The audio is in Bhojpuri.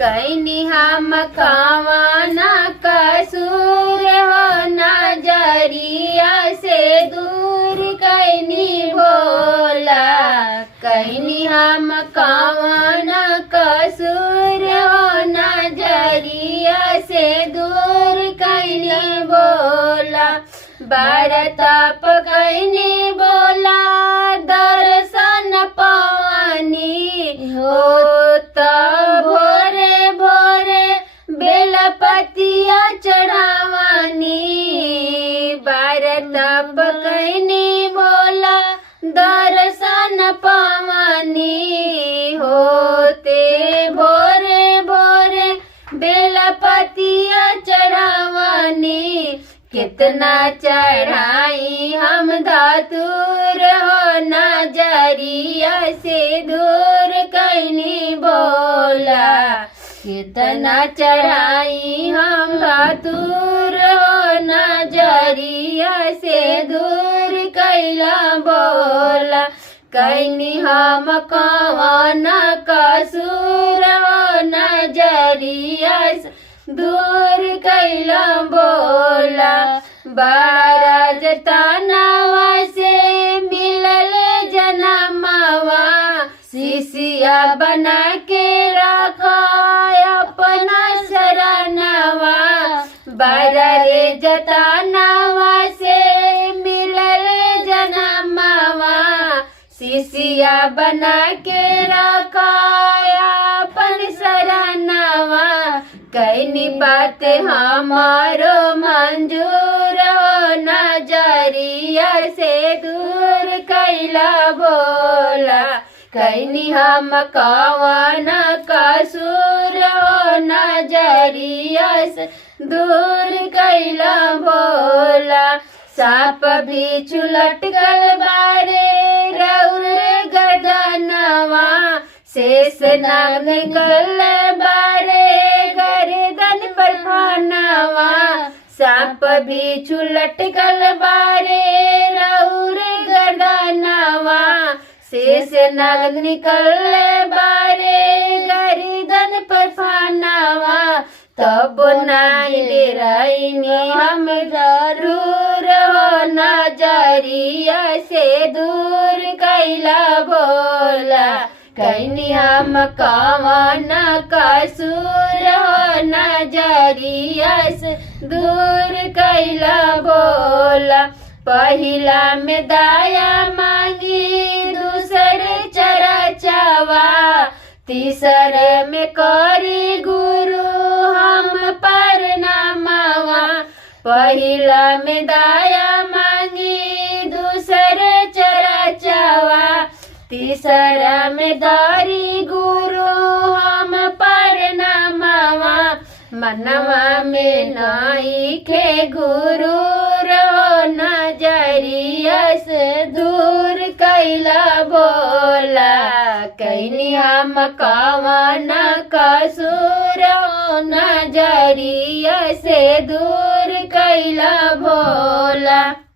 कैनी हम कवना कसूर हो नजरिया से दूर कैनी भोला। कैनी हम कवना कसूर हो नजरिया से दूर कैनी भोला। बरतप कैनी बोला दर्शन पानी हो भोरे भोरे बेलपतिया चढ़ावानी। बरतप कैनी बोला दर्शन पावानी होते भोरे भोरे बेलपतिया चढ़ावानी। कितना चढ़ाई हम धातुर हो नजरिया से दूर कैनी बोला। कितना चढ़ाई हम धातुर हो नजरिया से दूर कैला बोला। कैनी हम कवना कसूर हो नजरिया से दूर कैला बोला। बड़ा जतनवा से मिलल जनमवा शिष्या बना के रखा अपना शरणवा। बड़ा रे जतनवा से मिलल जनमवा शिष्या बना के रखा अपन शरणवा। कैनी बात हमारो मंजूर हो नजरिया से दूर कैला बोला। कैनी हम कवना कसूर हो नजरिया से दूर कैला बोला। साप भी लटकल बारे रौर गर्दनवा शेष नाग निकल बारे गर्दन पर फानवा। साप भी लटकल बारे रौर गर्दनवा शेष नाग निकल बारे गर्दन पर फानवा। तब नाई डेराइनी हम जरूर हो नजरिया से दूर कैला बोला। कैनी हम कवना कसूर हो नजरिया से दूर कैला बोला। पहिला में दाया मांगी दूसरे चरचवा तीसरे में करी गुरु हम परनामवा। पहिला में दाया मांगी दूसरे चरचवा तीसरा में दारी गुरु हम परनामवा। मनवा में नाई के गुरु रो नजरिया से दूर कैला बोला। कैनी हम कवना कसूर हो नजरिया से दूर कैला बोला।